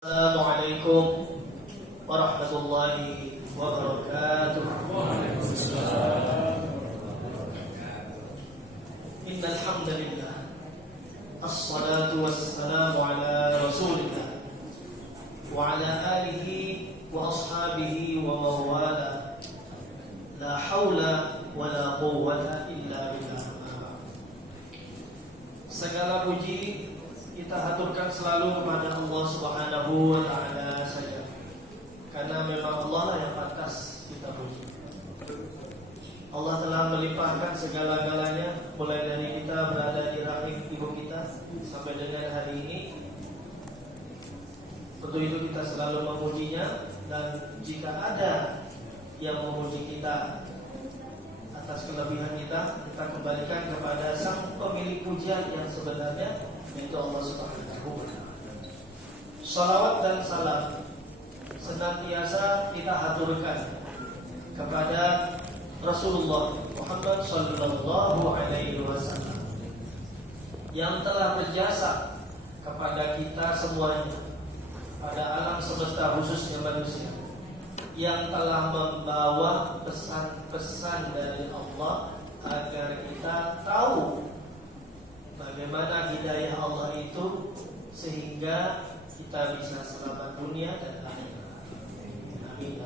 Assalamualaikum warahmatullahi wabarakatuh. Innal hamdalillah assalatu wassalamu ala rasulillah wa ala alihi wa ashabihi wa mawala la haula wa la quwwata illa billah. Segala puji kita haturkan selalu kepada Allah Subhanahu wa taala saja. Karena memang Allah lah yang pantas kita puji. Allah telah melimpahkan segala-galanya, mulai dari kita berada di rahim ibu kita sampai dengan hari ini. Untuk itu kita selalu memujinya, dan jika ada yang memuji kita atas kelebihan kita kembalikan kepada sang pemilik pujian yang sebenarnya, yaitu Allah Subhanahu wa ta'ala. Salawat dan salam senantiasa kita haturkan kepada Rasulullah Muhammad sallallahu alaihi wasallam yang telah berjasa kepada kita semuanya, pada alam semesta khususnya manusia, yang telah membawa pesan-pesan dari Allah agar kita tahu bagaimana hidayah Allah itu sehingga kita bisa selamat dunia dan akhirat. Amin.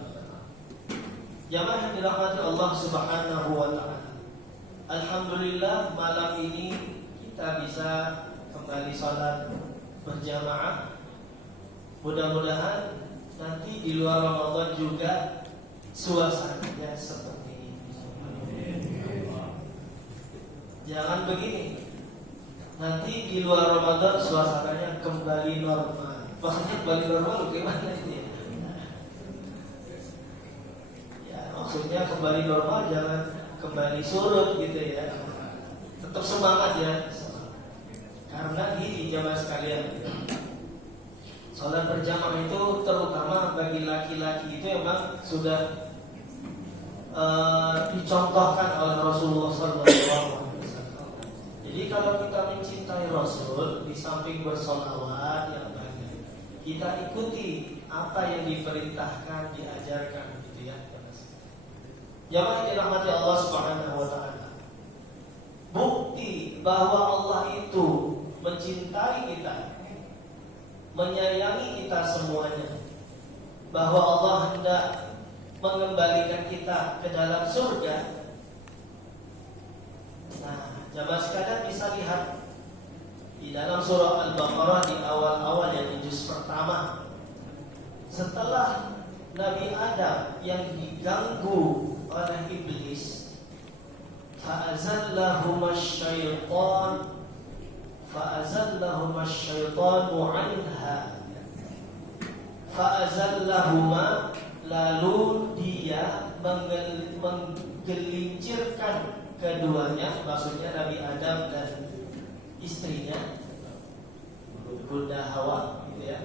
Jamaah yang dirahmati Allah Subhanahu wa taala. Alhamdulillah malam ini kita bisa kembali salat berjamaah. Mudah-mudahan nanti di luar Ramadan juga suasananya seperti ini. Jangan begini. Nanti di luar Ramadan suasananya kembali normal. Maksudnya kembali normal gimana itu ya? Ya maksudnya kembali normal, jangan kembali surut gitu ya. Tetap semangat ya. Karena ini jamaah sekalian, salat berjamaah itu terutama bagi laki-laki itu memang sudah dicontohkan oleh Rasulullah SAW. Jadi kalau kita mencintai Rasul, di samping bersolawat yang banyak, kita ikuti apa yang diperintahkan, diajarkan, gitu ya. Jamaah yang dirahmati Allah Subhanahu wa taala. Bukti bahwa Allah itu mencintai kita, menyayangi kita semuanya, bahwa Allah hendak mengembalikan kita ke dalam surga. Nah, jamaah sekalian bisa lihat di dalam surah Al-Baqarah di awal-awal, yang di juz pertama, setelah Nabi Adam yang diganggu oleh iblis, fa'azallahuma syaitanu anha, fa'azallahuma, lalu dia menggelincirkan keduanya, maksudnya Nabi Adam dan istrinya Bunda Hawa, gitu ya.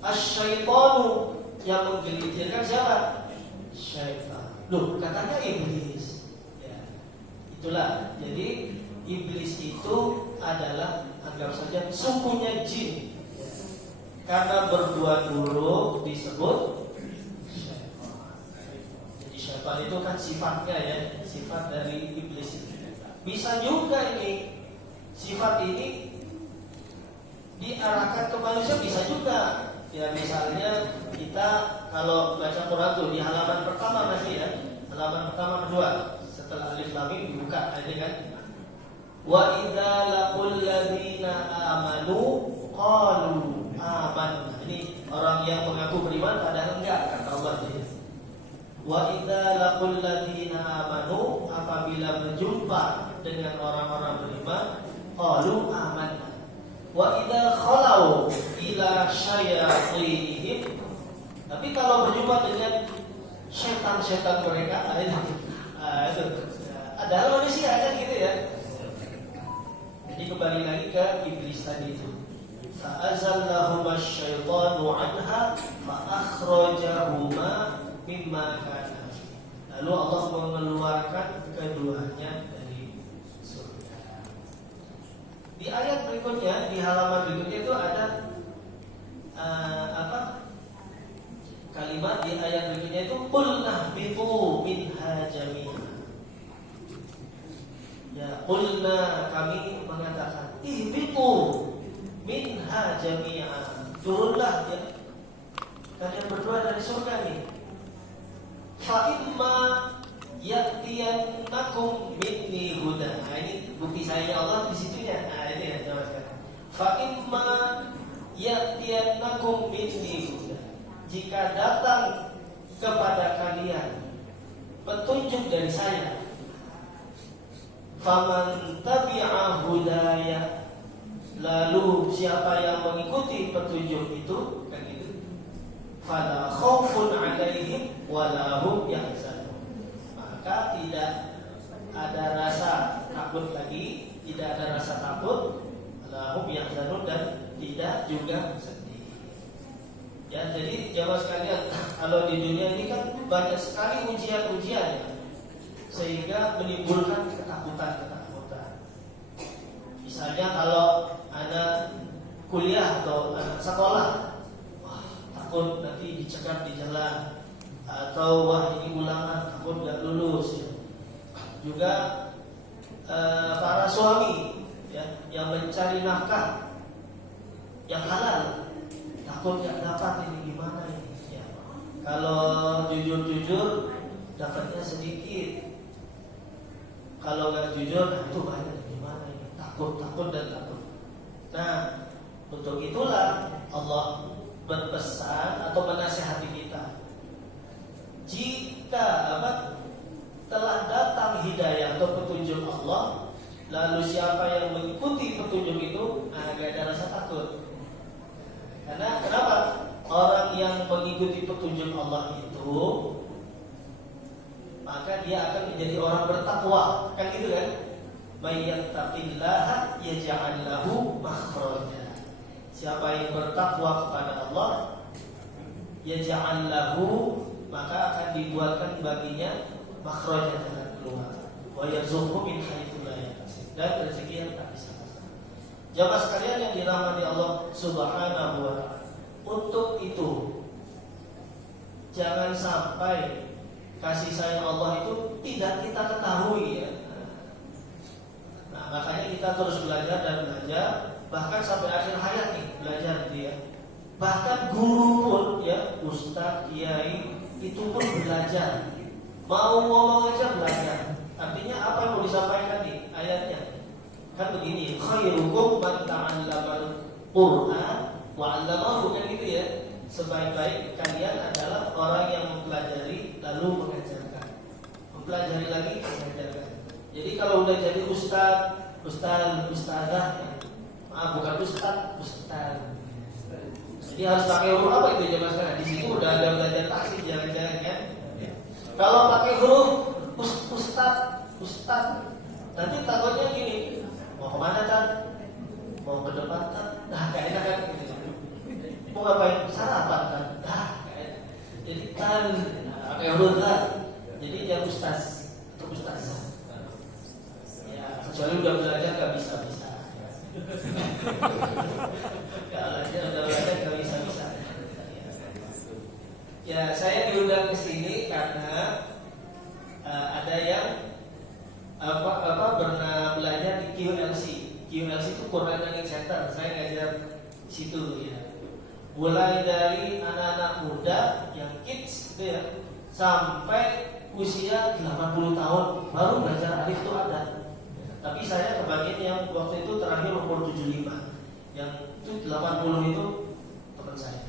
Asy-syaitanu, yang menggelincirkan siapa? Syaitan. Loh, katanya iblis. Ya. Itulah. Jadi iblis itu adalah, anggap saja, sukunya jin. Karena berbuat buruk disebut syaitan. Itu kan sifatnya ya, sifat dari iblis. Bisa juga ini sifat ini diarahkan ke manusia, bisa juga. Ya misalnya kita kalau baca Quran tuh di halaman pertama masih ya, halaman pertama kedua setelah alif lam mim dibuka aja kan. Wa idza laqul ladzina amanu qalu amanna. Ini orang yang mengaku beriman padahal enggak, kata Allah dia. Wa idza laqul ladzina amanu, apabila berjumpa dengan orang-orang beriman, qalu amanna. Wa idza khalau ila syayatinihim, tapi kalau berjumpa dengan setan-setan mereka, itu adalah manusia kan gitu ya. Jadi kembali lagi ke iblis tadi itu. Fa'azallahuma syaitanu anha fa'akhrajahuma mimma kana. Lalu Allah mengeluarkan keduanya dari surga. Di ayat berikutnya, di halaman berikutnya itu ada qulna, kami mengatakan, ihbitu minha jami'an, turunlah ya kalian berdua dari surga nih. Fa imma ya'tiyannakum minni huda. Nah, ini bukti sayangnya Allah di situnya. Nah, ini ya jelaskan. Fa imma ya'tiyannakum minni huda. Jika datang kepada kalian petunjuk dari saya, faman tabi'a hudaya, lalu siapa yang mengikuti petunjuk itu, kan gitu, fala khaufun 'alaihim wala hum yahzanun, maka tidak ada rasa takut lagi, tidak ada rasa takut, wala hum yahzanun, dan tidak juga sedih. Ya, jadi jamaah sekalian, kalau di dunia ini kan banyak sekali ujian-ujian, sehingga menimbulkan ketakutan. Misalnya kalau anak kuliah atau anak sekolah, wah, takut nanti dicegat di jalan, atau wah ini ulangan, takut nggak lulus. Ya. Juga para suami ya, yang mencari nafkah yang halal, takut nggak dapat, ini gimana ini? Ya. Kalau jujur dapatnya sedikit, kalau nggak jujur, nah itu banyak, gimana ini? Takut dan takut. Nah, untuk itulah Allah berpesan atau menasihati kita. Jika telah datang hidayah atau petunjuk Allah, lalu siapa yang mengikuti petunjuk itu, nggak ada rasa takut. Karena kenapa? Orang yang mengikuti petunjuk Allah itu, maka dia akan menjadi orang bertakwa, kan gitu kan? May yattaqillaha yaj'al lahu makhraja. Siapa yang bertakwa kepada Allah, yaj'al lahu, maka akan dibuatkan baginya makhraja, jalan keluar. Wa yarzuqhu min haitsu la yahtasib, dan rezeki yang tak disangka. Jamaah sekalian yang dirahmati Allah Subhanahu wa ta'ala, untuk itu jangan sampai kasih sayang Allah itu tidak kita ketahui ya. Nah, makanya kita terus belajar dan belajar, bahkan sampai akhir hayat nih belajar dia. Bahkan guru pun ya, ustaz, kiai itu pun belajar. Mau ngomong aja belajar. Artinya apa yang mau disampaikan nih ayatnya? Kan begini, khairukum man ta'allamal Qur'an wa 'allamahu, kan gitu ya. Sebaik-baik kalian adalah orang yang mempelajari lalu mengajarkan. Mempelajari lagi mengajarkan. Jadi kalau udah jadi ustazah ya. Bukan ustaz. Jadi harus pakai huruf apa itu jemaah sekalian? Di situ udah ada belajar taksir, jangan-jangan kan. Kalau pakai huruf ustaz, nanti takutnya gini, mau kemana kan? Mau ke depan kan? Nah, gak enak kan? Mau ngapain? Sarapan kan? Nah, jadi kan pakai huruf kan? Jadi dia ustaz atau ustazah. Ya, kecuali udah belajar gak bisa. Kalau aja udah belajar gak bisa. Ya, saya diundang ke sini karena ada yang pernah belajar di QLC. QLC itu Quran Learning Center. Saya ngajar di situ ya. Mulai dari anak-anak muda yang kids gitu ya, sampai usia 80 tahun baru belajar alif itu ada. Tapi saya kebagian yang waktu itu terakhir umur 75. Yang itu 80 itu teman saya.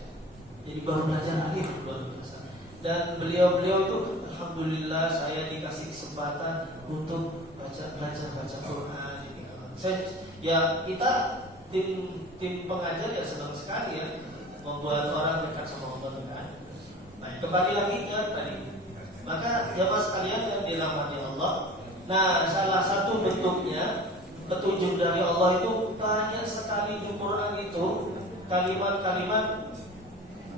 Jadi baru belajar alif, baru belajar. Dan beliau itu alhamdulillah saya dikasih kesempatan untuk belajar baca Quran. Kita tim pengajar ya senang sekali ya membuat orang dekat sama Allah kan. Baik, kembali lagi ke tadi. Maka jamaah sekalian yang dirahmati Allah, nah salah satu bentuknya petunjuk dari Allah itu banyak sekali di Quran itu kalimat-kalimat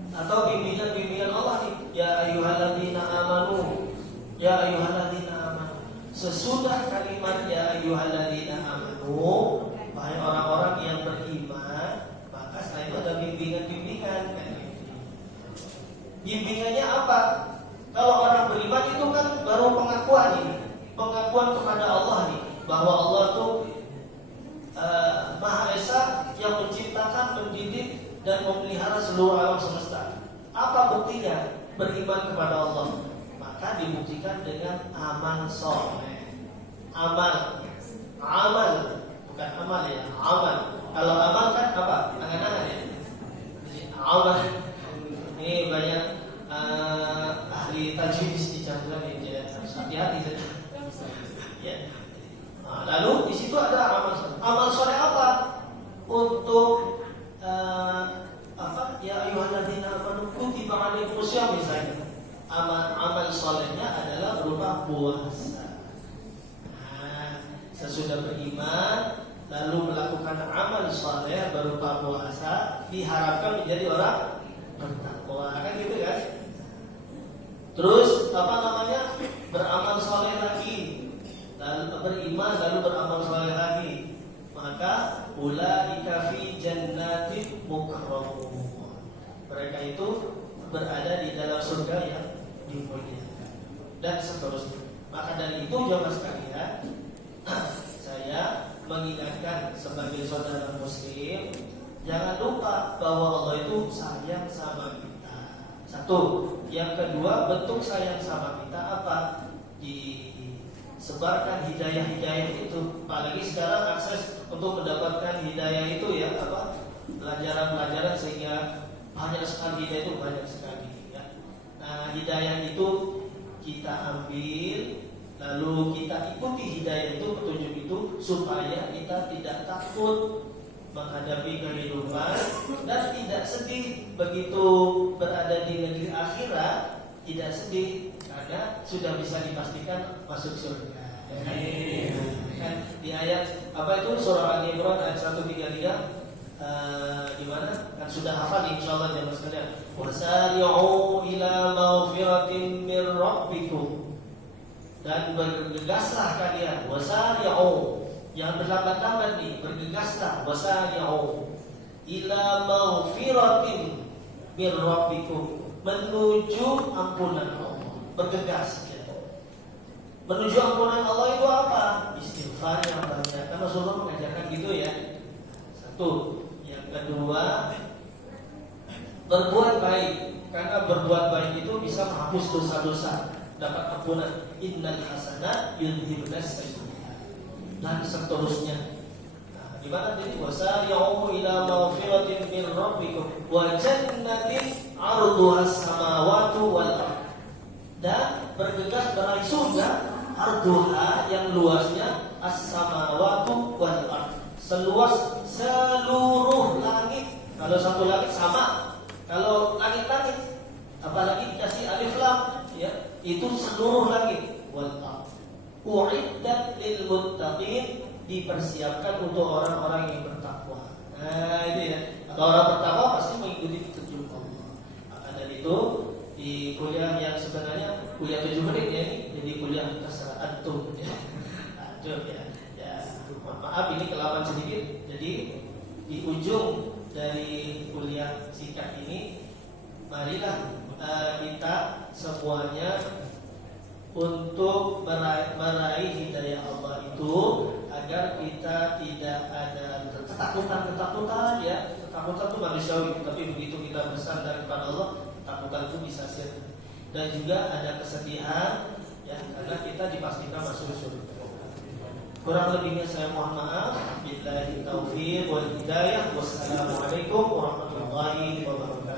atau bimbingan-bimbingan Allah nih. Ya ayyuhalladzina amanu, ya ayyuhalladzina amanu. Sesudah kalimat ya ayyuhalladzina amanu, wahai orang-orang yang beriman, maka setelah itu ada bimbingan-bimbingan. Bimbingannya apa? Kalau orang beriman itu kan baru pengakuan ini, pengakuan kepada Allah nih, bahwa Allah itu Maha Esa yang menciptakan, mendidik dan memelihara seluruh alam semesta. Apa buktinya? Beriman kepada Allah. Maka dibuktikan dengan amal soleh. Amal, bukan amal ya, amal. Kalau amal kan apa? Angan-angan ya. Amal. Ini banyak ahli tajwid di campuran ini, harus hati-hati saja. Ya. Nah, lalu di situ ada amal soleh. Amal soleh apa? Untuk apa? Ya ayyuhalladzina amanu kutiba alaikumusiyam misalnya. Amal solehnya adalah berupa puasa. Nah, sesudah beriman lalu melakukan amal soleh berupa puasa, diharapkan menjadi orang bertakwa, kan gitu kan? Terus apa namanya? Beramal soleh lagi, lalu beriman lalu beramal soleh lagi, maka ulaika fi jannatin mukarramun. Mereka itu berada di dalam surga yang dimuliakan dan seterusnya. Maka dari itu jamaah sekalian, saya mengingatkan sebagai saudara muslim, jangan lupa bahwa Allah itu sayang sama kita. Satu, yang kedua, bentuk sayang sama kita apa? Disebarkan hidayah-hidayah itu. Apalagi sekarang akses untuk mendapatkan hidayah itu ya apa? Pelajaran-pelajaran sehingga banyak sekali hidayah itu banyak sekali ya. Nah, hidayah itu kita ambil, lalu kita ikuti hidayah itu, petunjuk itu, supaya kita tidak takut menghadapi kehidupan dan tidak sedih begitu berada di negeri akhirat. Tidak sedih karena sudah bisa dipastikan masuk surga. Kan di ayat apa itu surah Al-Imran ayat 133 di mana kan sudah hafal insyaallah jemaah sekalian. Wasari'u ila maghfiratin mir rabbikum, dan bergegaslah kalian, wasari'u, yang berlambat-lambat nih, bergegaslah, wasari'u ila maghfiratin mir rabbikum, menuju ampunan Allah, bergegas ya. Menuju ampunan Allah itu apa? Istighfar yang banyak, kan Rasulullah mengajarkan gitu ya. Satu. Yang kedua, berbuat baik, karena berbuat baik itu bisa menghapus dosa-dosa, dapat ampunan. Innal hasanat yudhibnas sayyi'at, dan seterusnya. Nah, di mana jadi wasari'u ila maghfiratin min rabbikum wa jannatin 'arduhas samawati wal ardh, dan bergegas meraih surga, arduha yang luasnya as-samawati wal ardh, seluas seluruh langit. Kalau satu langit sama, kalau langit-langit apalagi dikasih alif lam ya, itu seluruh langit. Wal ardh u'iddat lil muttaqin, dipersiapkan untuk orang-orang yang bertakwa. Nah, itu ya. Kalau orang bertakwa pasti mengikuti petunjuk Allah. Maka dari itu di kuliah yang sebenarnya kuliah 7 menit ya, jadi kuliah terserah antum ya. Antum ya. Ya, mohon maaf ini kelamaan sedikit. Jadi di ujung dari kuliah singkat ini, marilah kita semuanya untuk meraih hidayah Allah itu, agar kita tidak ada ketakutan ya. Ketakutan itu manusiawi, tapi begitu kita bersandar kepada Allah, ketakutan itu bisa sirna. Dan juga ada kesedihan ya, karena kita dipastikan masuk surga. Kurang lebihnya saya mohon maaf. Billahi taufiq wal hidayah. Wassalamualaikum warahmatullahi wabarakatuh.